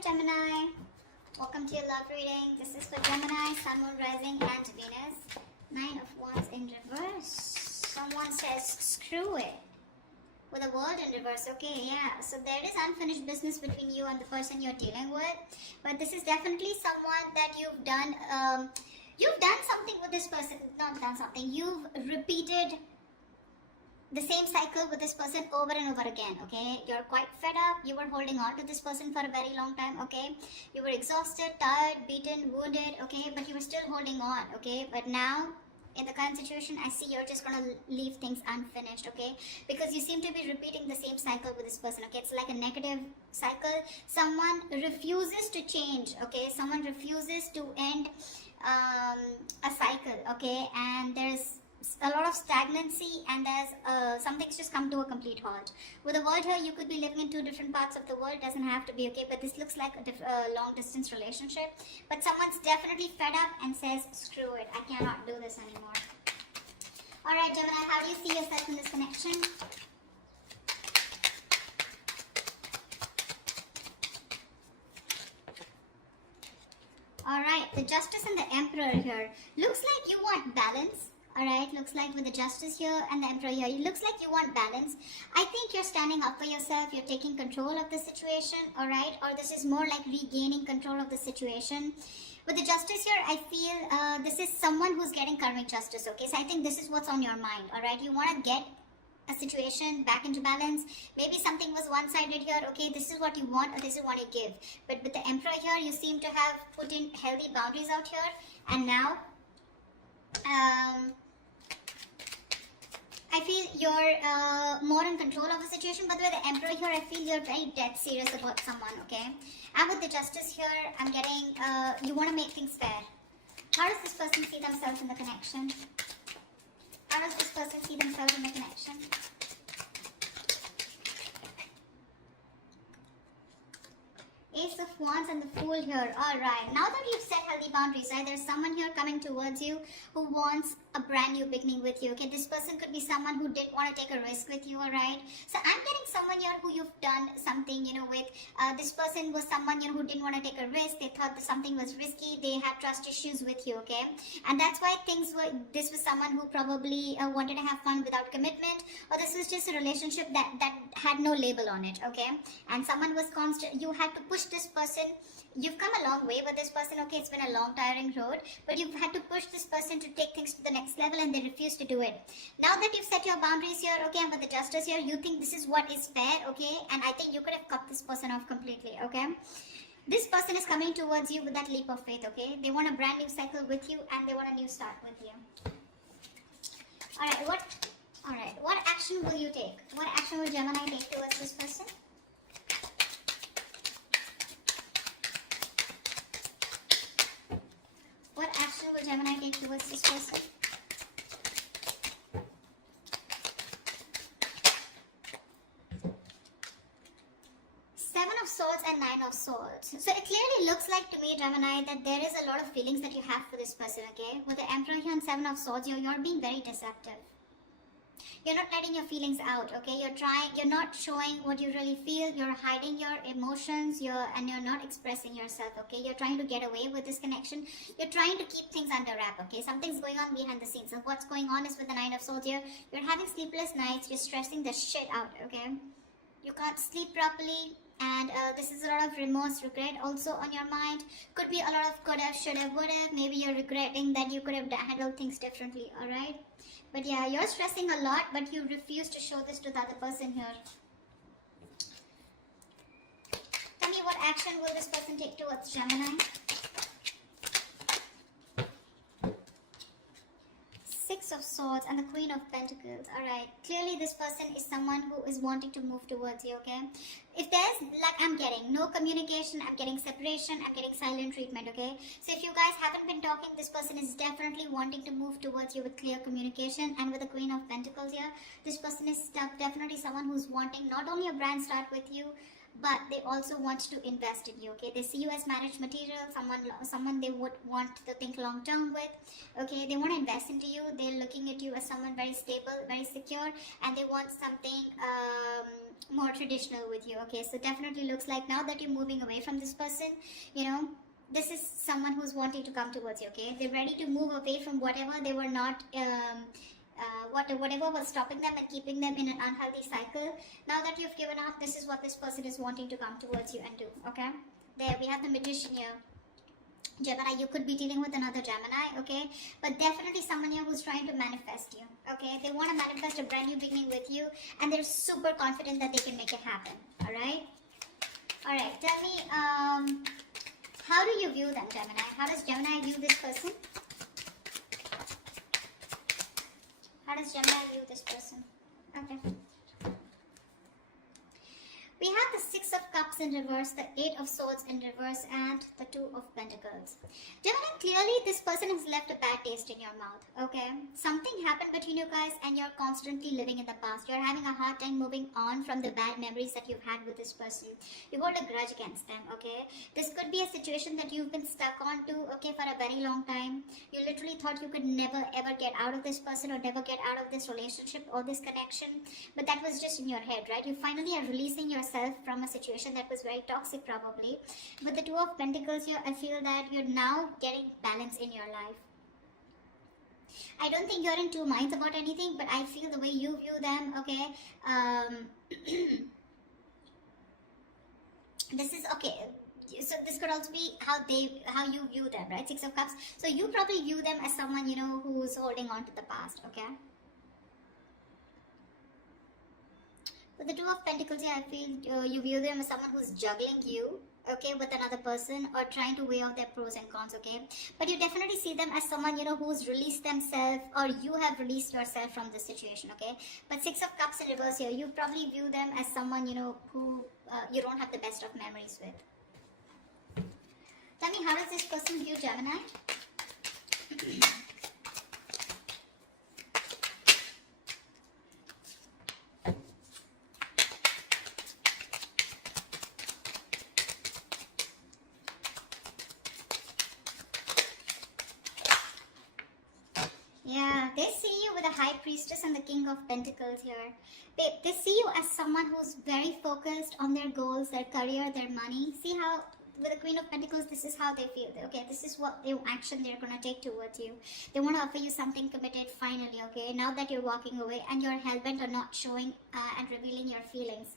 Alright Gemini, welcome to your love reading. This is for Gemini, Sun, Moon, Rising and Venus. 9 of Wands in reverse. Someone says screw it. With a world in reverse. Okay, yeah. So there is unfinished business between you and the person you're dealing with. But this is definitely someone that you've done something with this person. Not done something. You've repeated the same cycle with this person over and over again, okay? You're quite fed up. You were holding on to this person for a very long time, okay? You were exhausted, tired, beaten, wounded, okay? But you were still holding on, okay? But now, in the current situation, I see you're just gonna leave things unfinished, okay? Because you seem to be repeating the same cycle with this person, okay? It's like a negative cycle. Someone refuses to change, okay? Someone refuses to end a cycle, okay? And there's a lot of stagnancy, and there's something's just come to a complete halt. With the world here, you could be living in two different parts of the world. Doesn't have to be, okay? But this looks like a long distance relationship. But someone's definitely fed up and says, screw it, I cannot do this anymore. Alright Gemini, how do you see yourself in this connection? Alright, the Justice and the Emperor here. Looks like you want balance. Alright, looks like with the Justice here and the Emperor here, it looks like you want balance. I think you're standing up for yourself, you're taking control of the situation, alright? Or this is more like regaining control of the situation. With the Justice here, I feel this is someone who's getting karmic justice, okay? So I think this is what's on your mind, alright? You want to get a situation back into balance. Maybe something was one-sided here, okay? This is what you want or this is what you give. But with the Emperor here, you seem to have put in healthy boundaries out here. And now I feel you're more in control of the situation. But with the Emperor here, I feel you're very dead serious about someone, okay? And with the Justice here, I'm getting, you want to make things fair. How does this person see themselves in the connection? How does this person see themselves in the connection? Ace of Wands and the Fool here. Alright, now that you've set healthy boundaries, right, there's someone here coming towards you who wants a brand new beginning with you, okay? This person could be someone who didn't want to take a risk with you, alright? So I'm getting someone here who you've done something, you know, with. This person was someone, you know, who didn't want to take a risk. They thought that something was risky. They had trust issues with you, okay? And that's why this was someone who probably wanted to have fun without commitment, or this was just a relationship that had no label on it, okay? And someone was constant. You had to push this person. You've come a long way with this person, okay? It's been a long, tiring road, but you've had to push this person to take things to the next level, and they refuse to do it. Now that you've set your boundaries here, okay, and with the Justice here, you think this is what is fair, okay? And I think you could have cut this person off completely, okay? This person is coming towards you with that leap of faith, okay? They want a brand new cycle with you, and they want a new start with you. Alright, what action will you take? What action will Gemini take towards this person? What action will Gemini take towards this person? Seven of Swords and Nine of Swords. So it clearly looks like to me, Gemini, that there is a lot of feelings that you have for this person, okay? With the Emperor here and Seven of Swords, you're being very deceptive. You're not letting your feelings out, okay? You're not showing what you really feel. You're hiding your emotions, and you're not expressing yourself, okay? You're trying to get away with this connection. You're trying to keep things under wrap, okay? Something's going on behind the scenes. So what's going on is with the Nine of Swords here, you're having sleepless nights. You're stressing the shit out, okay? You can't sleep properly. And this is a lot of remorse, regret also on your mind. Could be a lot of could have, should have, would have. Maybe you're regretting that you could have handled things differently, alright? But yeah, you're stressing a lot, but you refuse to show this to the other person here. Tell me, what action will this person take towards Gemini? Six of Swords and the Queen of Pentacles. Alright, clearly this person is someone who is wanting to move towards you, okay? If there's, like I'm getting, no communication, I'm getting separation, I'm getting silent treatment, okay? So if you guys haven't been talking, this person is definitely wanting to move towards you with clear communication. And with the Queen of Pentacles here, this person is definitely someone who's wanting not only a brand start with you, but they also want to invest in you, okay? They see you as marriage material, someone they would want to think long term with, okay? They want to invest into you. They're looking at you as someone very stable, very secure, and they want something more traditional with you. Okay, so definitely looks like now that you're moving away from this person, you know, this is someone who's wanting to come towards you. Okay, they're ready to move away from whatever they were not whatever was stopping them and keeping them in an unhealthy cycle. Now that you've given up, this is what this person is wanting to come towards you and do. Okay, there we have the Magician here. Gemini, you could be dealing with another Gemini, okay? But definitely someone here who's trying to manifest you, okay? They want to manifest a brand new beginning with you, and they're super confident that they can make it happen, all right? All right, tell me, how do you view them, Gemini? How does Gemini view this person? How does Gemini view this person? Okay. We have the Six of Cups in reverse, the Eight of Swords in reverse, and the Two of Pentacles. Gemini, clearly this person has left a bad taste in your mouth, okay? Something happened between you guys and you're constantly living in the past. You're having a hard time moving on from the bad memories that you've had with this person. You hold a grudge against them, okay? This could be a situation that you've been stuck on to, okay, for a very long time. You literally thought you could never ever get out of this person or never get out of this relationship or this connection. But that was just in your head, right? You finally are releasing yourself from a situation that was very toxic probably. With the Two of Pentacles here, I feel that you're now getting balance in your life. I don't think you're in two minds about anything, but I feel the way you view them, okay, this is okay. So this could also be how you view them, right? Six of Cups. So you probably view them as someone, you know, who's holding on to the past, okay? With the Two of Pentacles here, I feel you view them as someone who's juggling you, okay, with another person or trying to weigh out their pros and cons, okay? But you definitely see them as someone, you know, who's released themselves or you have released yourself from this situation, okay? But Six of Cups in reverse here, you probably view them as someone, you know, who you don't have the best of memories with. Tell me, how does this person view Gemini? Yeah, they see you with the High Priestess and the King of Pentacles here. They see you as someone who's very focused on their goals, their career, their money. See how with the Queen of Pentacles, this is how they feel. Okay, this is what the action they're going to take towards you. They want to offer you something committed finally, okay? Now that you're walking away and you're hell-bent on not showing and revealing your feelings.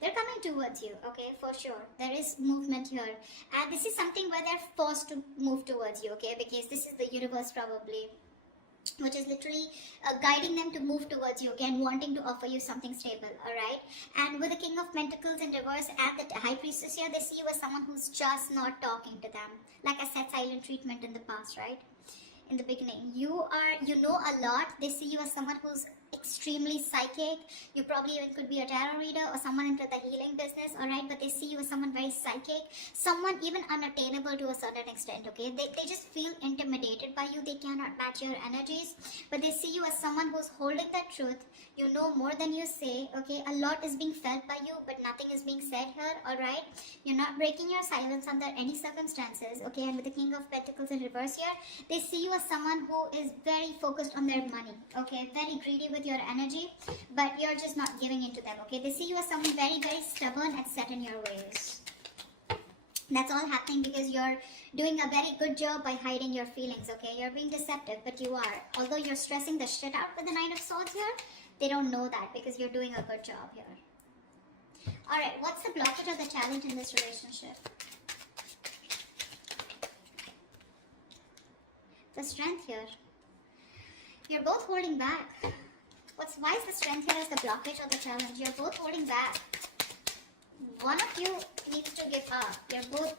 They're coming towards you, okay, for sure. There is movement here. And this is something where they're forced to move towards you, okay? Because this is the universe probably, which is literally guiding them to move towards you again, wanting to offer you something stable, alright? And with the King of Pentacles in reverse and the High Priestess here, they see you as someone who's just not talking to them. Like I said, silent treatment in the past, right? In the beginning. You know a lot. They see you as someone who's extremely psychic. You probably even could be a tarot reader or someone into the healing business, alright? But they see you as someone very psychic, someone even unattainable to a certain extent, okay? They just feel intimidated by you. They cannot match your energies, but they see you as someone who's holding the truth. You know more than you say, okay? A lot is being felt by you, but nothing is being said here, alright? You're not breaking your silence under any circumstances, okay? And with the King of Pentacles in reverse here, they see you as someone who is very focused on their money, okay? Very greedy with your energy, but you're just not giving into them, okay? They see you as someone very, very stubborn and set in your ways. That's all happening because you're doing a very good job by hiding your feelings, okay? You're being deceptive, but you are. Although you're stressing the shit out with the Nine of Swords here, they don't know that because you're doing a good job here. Alright, what's the blockage or the challenge in this relationship? The Strength here. You're both holding back. Why is the Strength here as the blockage or the challenge? You're both holding back. One of you needs to give up. You're both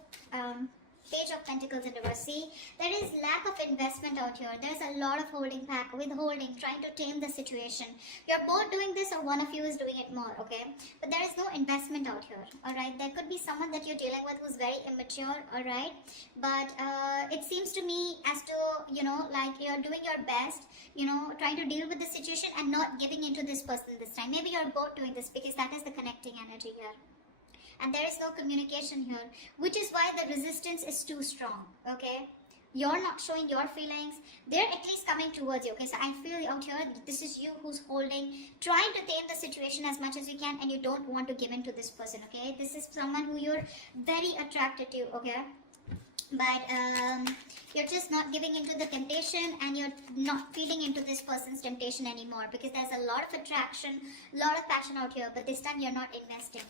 Page of Pentacles in reverse. See, there is lack of investment out here. There's a lot of holding back, withholding, trying to tame the situation. You're both doing this or one of you is doing it more, okay? But there is no investment out here, alright? There could be someone that you're dealing with who's very immature, alright? But it seems to me as to, you know, like you're doing your best, you know, trying to deal with the situation and not giving into this person this time. Maybe you're both doing this because that is the connecting energy here. And there is no communication here, which is why the resistance is too strong, okay? You're not showing your feelings. They're at least coming towards you. Okay, so I feel out here, this is you who's holding, trying to tame the situation as much as you can, and you don't want to give in to this person. Okay, this is someone who you're very attracted to. Okay, but you're just not giving into the temptation, and you're not feeding into this person's temptation anymore, because there's a lot of attraction, a lot of passion out here, but this time you're not investing.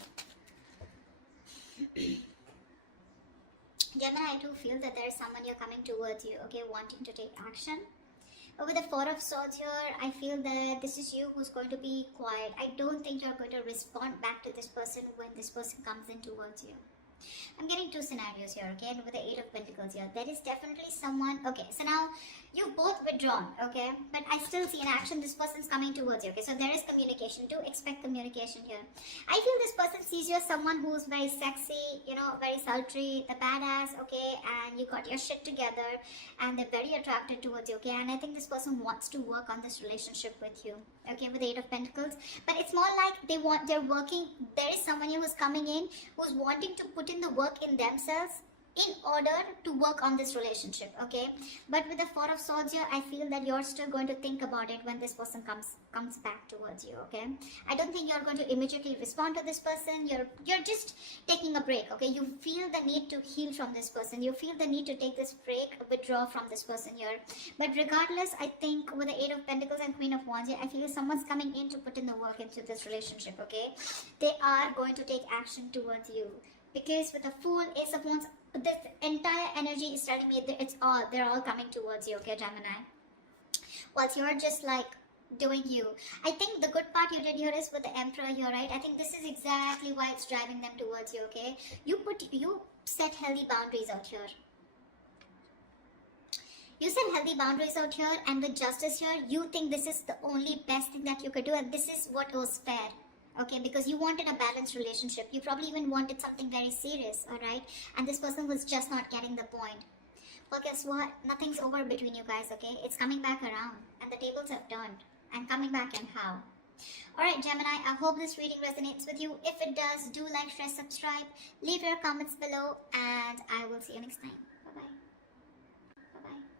Gemini, I do feel that there is someone you're coming towards you, okay, wanting to take action. With the Four of Swords here, I feel that this is you who's going to be quiet. I don't think you're going to respond back to this person when this person comes in towards you. I'm getting two scenarios here, okay, and with the Eight of Pentacles here, there is definitely someone, okay, so now you've both withdrawn, okay, but I still see an action. This person's coming towards you, okay, so there is communication. Do expect communication here. I feel this person sees you as someone who's very sexy, you know, very sultry, the badass, okay, and you got your shit together, and they're very attracted towards you, okay, and I think this person wants to work on this relationship with you, okay, with the Eight of Pentacles, but it's more like they're working, there is someone here who's coming in, who's wanting to put in the work in themselves in order to work on this relationship, okay, but with the Four of Swords here, I feel that you're still going to think about it when this person comes back towards you, okay. I don't think you're going to immediately respond to this person. You're just taking a break, okay. You feel the need to heal from this person. You feel the need to take this break, withdraw from this person here, but regardless, I think with the Eight of Pentacles and Queen of Wands here, I feel someone's coming in to put in the work into this relationship, okay. They are going to take action towards you, because with the Fool, Ace of Wands, this entire energy is telling me that they're all coming towards you, okay, Gemini. Whilst you're just like doing you. I think the good part you did here is with the Emperor here, right? I think this is exactly why it's driving them towards you, okay? You set healthy boundaries out here. You set healthy boundaries out here, and with Justice here, you think this is the only best thing that you could do, and this is what was fair. Okay, because you wanted a balanced relationship. You probably even wanted something very serious, alright? And this person was just not getting the point. Well, guess what? Nothing's over between you guys, okay? It's coming back around. And the tables have turned. And coming back and how? Alright, Gemini, I hope this reading resonates with you. If it does, do like, share, subscribe. Leave your comments below. And I will see you next time. Bye-bye. Bye-bye.